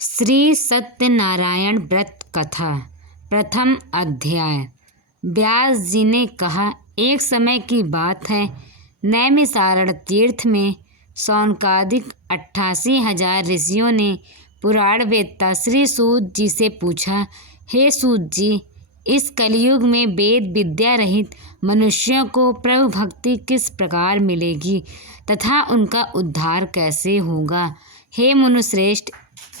श्री सत्यनारायण व्रत कथा प्रथम अध्याय। व्यास जी ने कहा, एक समय की बात है, नैमिसारण तीर्थ में शौनकादिक 88,000 ऋषियों ने पुराण वेत्ता श्री सूत जी से पूछा, हे सूत जी, इस कलयुग में वेद विद्या रहित मनुष्यों को प्रभु भक्ति किस प्रकार मिलेगी तथा उनका उद्धार कैसे होगा। हे मुनुश्रेष्ठ,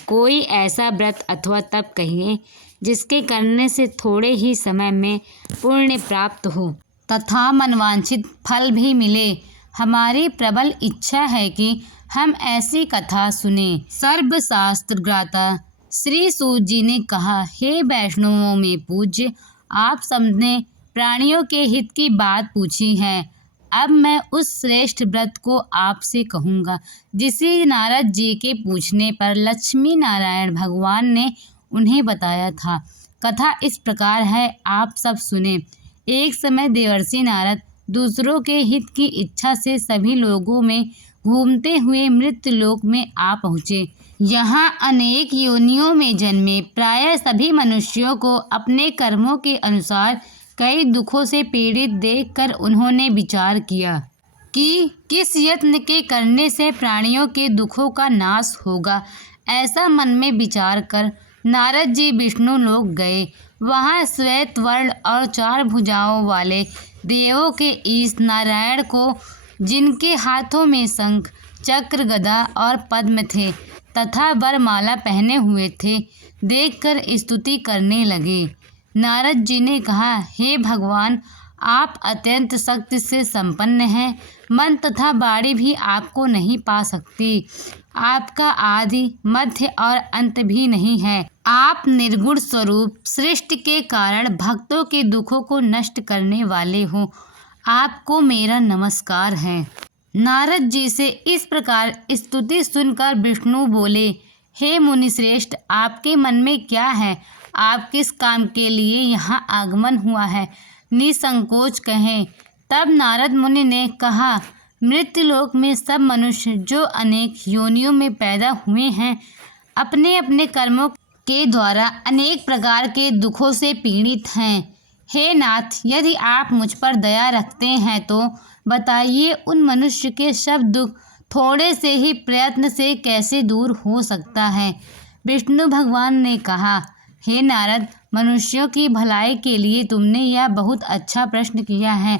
कोई ऐसा व्रत अथवा तप कहिए जिसके करने से थोड़े ही समय में पुण्य प्राप्त हो तथा मनवांछित फल भी मिले। हमारी प्रबल इच्छा है कि हम ऐसी कथा सुने। सर्वशास्त्र ज्ञाता श्री सूत जी ने कहा, हे वैष्णवों में पूज्य, आप सबने प्राणियों के हित की बात पूछी है। अब मैं उस श्रेष्ठ व्रत को आपसे कहूँगा जिसे नारद जी के पूछने पर लक्ष्मी नारायण भगवान ने उन्हें बताया था। कथा इस प्रकार है, आप सब सुने। एक समय देवर्षि नारद दूसरों के हित की इच्छा से सभी लोगों में घूमते हुए मृत्यु लोक में आ पहुँचे। यहाँ अनेक योनियों में जन्मे प्रायः सभी मनुष्यों को अपने कर्मों के अनुसार कई दुखों से पीड़ित देखकर उन्होंने विचार किया कि किस यत्न के करने से प्राणियों के दुखों का नाश होगा। ऐसा मन में विचार कर नारद जी विष्णु लोक गए। वहाँ श्वेत वर्ण और 4 भुजाओं वाले देवों के ईश नारायण को, जिनके हाथों में शंख चक्र गदा और पद्म थे तथा वरमाला पहने हुए थे, देखकर स्तुति करने लगे। नारद जी ने कहा, हे भगवान, आप अत्यंत शक्ति से संपन्न हैं। मन तथा वाणी भी आपको नहीं पा सकती। आपका आदि मध्य और अंत भी नहीं है। आप निर्गुण स्वरूप सृष्टि के कारण भक्तों के दुखों को नष्ट करने वाले हो। आपको मेरा नमस्कार है। नारद जी से इस प्रकार स्तुति सुनकर विष्णु बोले, हे मुनिश्रेष्ठ, आपके मन में क्या है? आप किस काम के लिए यहाँ आगमन हुआ है? निसंकोच कहें। तब नारद मुनि ने कहा, मृत्युलोक में सब मनुष्य जो अनेक योनियों में पैदा हुए हैं, अपने अपने कर्मों के द्वारा अनेक प्रकार के दुखों से पीड़ित हैं। हे नाथ, यदि आप मुझ पर दया रखते हैं तो बताइए, उन मनुष्य के सब दुख थोड़े से ही प्रयत्न से कैसे दूर हो सकता है। विष्णु भगवान ने कहा, हे नारद, मनुष्यों की भलाई के लिए तुमने यह बहुत अच्छा प्रश्न किया है।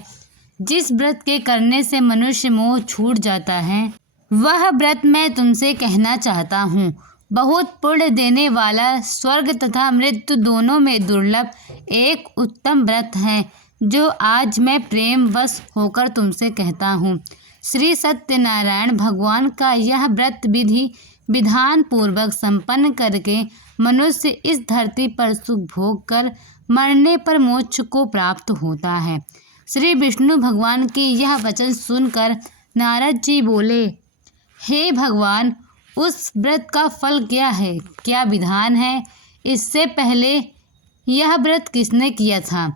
जिस व्रत के करने से मनुष्य मोह छूट जाता है, वह व्रत मैं तुमसे कहना चाहता हूँ। बहुत पुण्य देने वाला, स्वर्ग तथा मृत्यु दोनों में दुर्लभ एक उत्तम व्रत है, जो आज मैं प्रेम वश होकर तुमसे कहता हूँ। श्री सत्यनारायण भगवान का यह व्रत विधि विधान पूर्वक संपन्न करके मनुष्य इस धरती पर सुख भोग कर मरने पर मोक्ष को प्राप्त होता है। श्री विष्णु भगवान के यह वचन सुनकर नारद जी बोले, हे भगवान, उस व्रत का फल क्या है, क्या विधान है? इससे पहले यह व्रत किसने किया था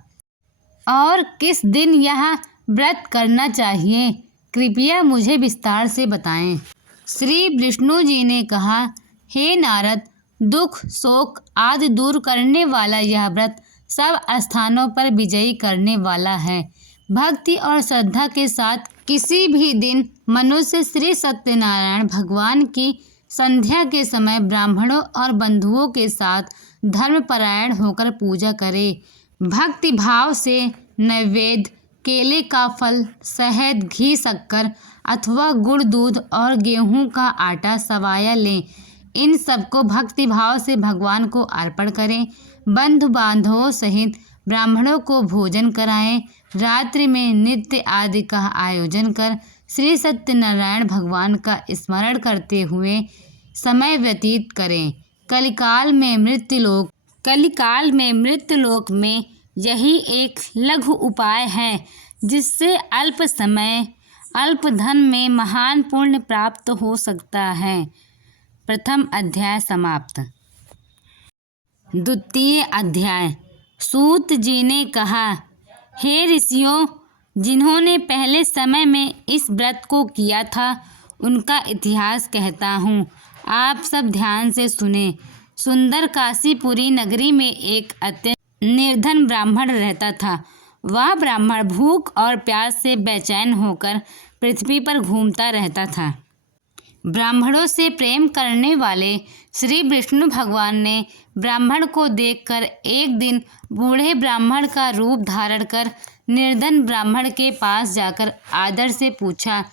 और किस दिन यह व्रत करना चाहिए? कृपया मुझे विस्तार से बताएं। श्री विष्णु जी ने कहा, हे नारद, दुख शोक आदि दूर करने वाला यह व्रत सब स्थानों पर विजयी करने वाला है। भक्ति और श्रद्धा के साथ किसी भी दिन मनुष्य श्री सत्यनारायण भगवान की संध्या के समय ब्राह्मणों और बंधुओं के साथ धर्मपरायण होकर पूजा करे। भक्ति भाव से नैवेद्य, केले का फल, शहद, घी, शक्कर अथवा गुड़, दूध और गेहूं का आटा सवाया लें। इन सबको भक्ति भाव से भगवान को अर्पण करें। बंधु बांधवों सहित ब्राह्मणों को भोजन कराएं। रात्रि में नृत्य आदि का आयोजन कर श्री सत्यनारायण भगवान का स्मरण करते हुए समय व्यतीत करें। कलिकाल में मृत्युलोक में यही एक लघु उपाय है जिससे अल्प समय अल्प धन में महान पुण्य प्राप्त हो सकता है। प्रथम अध्याय समाप्त। द्वितीय अध्याय। सूत जी ने कहा, हे ऋषियों, जिन्होंने पहले समय में इस व्रत को किया था उनका इतिहास कहता हूँ। आप सब ध्यान से सुने। सुंदर काशीपुरी नगरी में एक अत्यंत निर्धन ब्राह्मण रहता था। वह ब्राह्मण भूख और प्यास से बेचैन होकर पृथ्वी पर घूमता रहता था। ब्राह्मणों से प्रेम करने वाले श्री विष्णु भगवान ने ब्राह्मण को देखकर एक दिन बूढ़े ब्राह्मण का रूप धारण कर निर्धन ब्राह्मण के पास जाकर आदर से पूछा,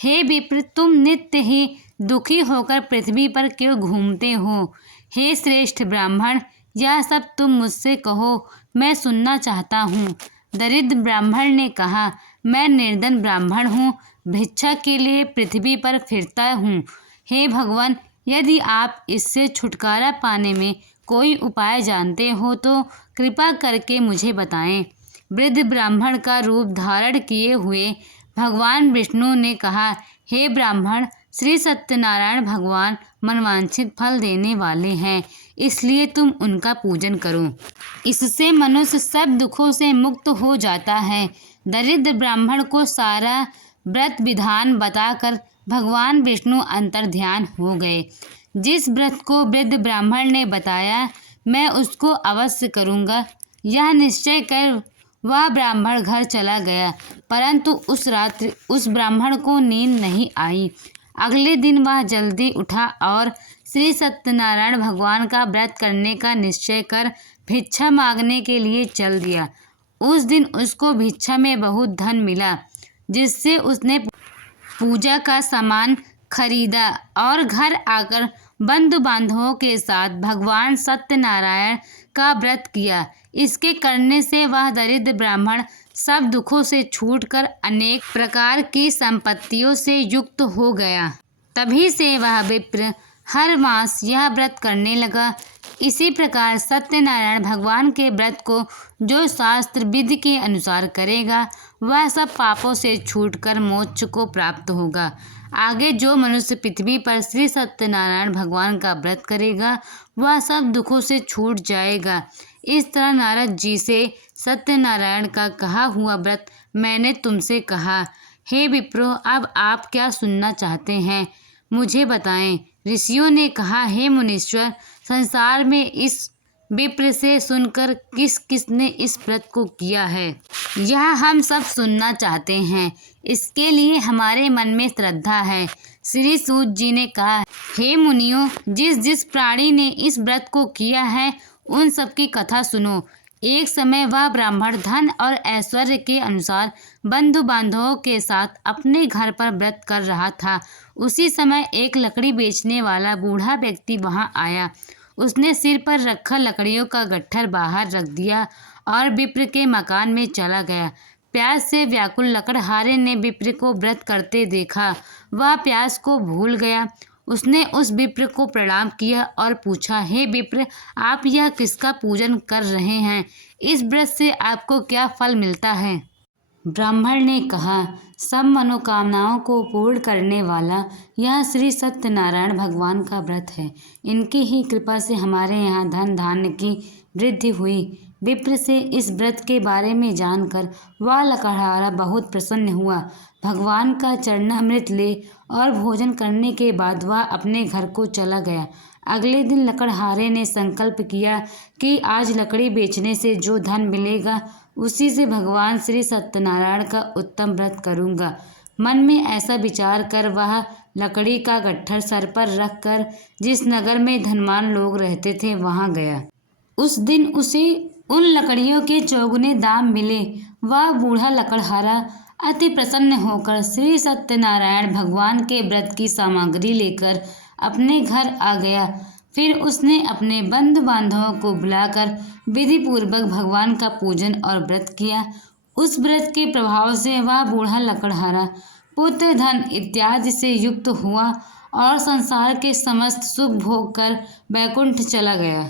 हे विप्र, तुम नित्य ही दुखी होकर पृथ्वी पर क्यों घूमते हो? हे श्रेष्ठ ब्राह्मण, यह सब तुम मुझसे कहो, मैं सुनना चाहता हूँ। दरिद्र ब्राह्मण ने कहा, मैं निर्धन ब्राह्मण हूँ, भिक्षा के लिए पृथ्वी पर फिरता हूँ। हे भगवान, यदि आप इससे छुटकारा पाने में कोई उपाय जानते हो तो कृपा करके मुझे बताएं। वृद्ध ब्राह्मण का रूप धारण किए हुए भगवान विष्णु ने कहा, हे ब्राह्मण, श्री सत्यनारायण भगवान मनवांछित फल देने वाले हैं, इसलिए तुम उनका पूजन करो। इससे मनुष्य सब दुखों से मुक्त हो जाता है। दरिद्र ब्राह्मण को सारा व्रत विधान बताकर भगवान विष्णु अंतर्ध्यान हो गए। जिस व्रत को वृद्ध ब्राह्मण ने बताया, मैं उसको अवश्य करूँगा, यह निश्चय कर वह ब्राह्मण घर चला गया। परंतु उस रात्रि उस ब्राह्मण को नींद नहीं आई। अगले दिन वह जल्दी उठा और श्री सत्यनारायण भगवान का व्रत करने का निश्चय कर भिक्षा मांगने के लिए चल दिया। उस दिन उसको भिक्षा में बहुत धन मिला, जिससे उसने पूजा का सामान खरीदा और घर आकर बंधु बांधवों के साथ भगवान सत्यनारायण का व्रत किया। इसके करने से वह दरिद्र ब्राह्मण सब दुखों से छूटकर अनेक प्रकार की संपत्तियों से युक्त हो गया। तभी से वह विप्र हर मास यह व्रत करने लगा। इसी प्रकार सत्यनारायण भगवान के व्रत को जो शास्त्र विधि के अनुसार करेगा, वह सब पापों से छूटकर मोक्ष को प्राप्त होगा। आगे जो मनुष्य पृथ्वी पर श्री सत्यनारायण भगवान का व्रत करेगा, वह सब दुखों से छूट जाएगा। इस तरह नारद जी से सत्यनारायण का कहा हुआ व्रत मैंने तुमसे कहा। हे विप्रो, अब आप क्या सुनना चाहते हैं, मुझे बताएं। ऋषियों ने कहा, हे मुनीश्वर, संसार में इस विप्र से सुनकर किस किसने इस व्रत को किया है, यह हम सब सुनना चाहते हैं। इसके लिए हमारे मन में श्रद्धा है। श्री सूत जी ने कहा, हे मुनियों, जिस जिस प्राणी ने इस व्रत को किया है, उन सबकी कथा सुनो। एक समय वह ब्राह्मण धन और ऐश्वर्य के अनुसार बंधु बांधवों के साथ अपने घर पर व्रत कर रहा था। उसी समय एक लकड़ी बेचने वाला बूढ़ा व्यक्ति वहां आया। उसने सिर पर रखा लकड़ियों का गट्ठर बाहर रख दिया और विप्र के मकान में चला गया। प्यास से व्याकुल लकड़हारे ने विप्र को व्रत करते देखा। वह प्यास को भूल गया। उसने उस विप्र को प्रणाम किया और पूछा, हे विप्र, आप यह किसका पूजन कर रहे हैं? इस व्रत से आपको क्या फल मिलता है? ब्राह्मण ने कहा, सब मनोकामनाओं को पूर्ण करने वाला यह श्री सत्यनारायण भगवान का व्रत है। इनकी ही कृपा से हमारे यहाँ धन धान्य की वृद्धि हुई। विप्र से इस व्रत के बारे में जानकर वह लकड़हारा बहुत प्रसन्न हुआ। भगवान का चरणामृत ले और भोजन करने के बाद वह अपने घर को चला गया। अगले दिन लकड़हारे ने संकल्प किया कि आज लकड़ी बेचने से जो धन मिलेगा, उसी से भगवान श्री सत्यनारायण का उत्तम व्रत करूँगा। मन में ऐसा विचार कर वह लकड़ी का गट्ठर सर पर रख कर जिस नगर में धनवान लोग रहते थे, वहाँ गया। उस दिन उसे उन लकड़ियों के चौगुने दाम मिले। वह बूढ़ा लकड़हारा अति प्रसन्न होकर श्री सत्यनारायण भगवान के व्रत की सामग्री लेकर अपने घर आ गया। फिर उसने अपने बंधु बांधवों को बुलाकर विधि पूर्वक भगवान का पूजन और व्रत किया। उस व्रत के प्रभाव से वह बूढ़ा लकड़हारा पुत्र धन इत्यादि से युक्त हुआ और संसार के समस्त सुख भोग कर वैकुंठ चला गया।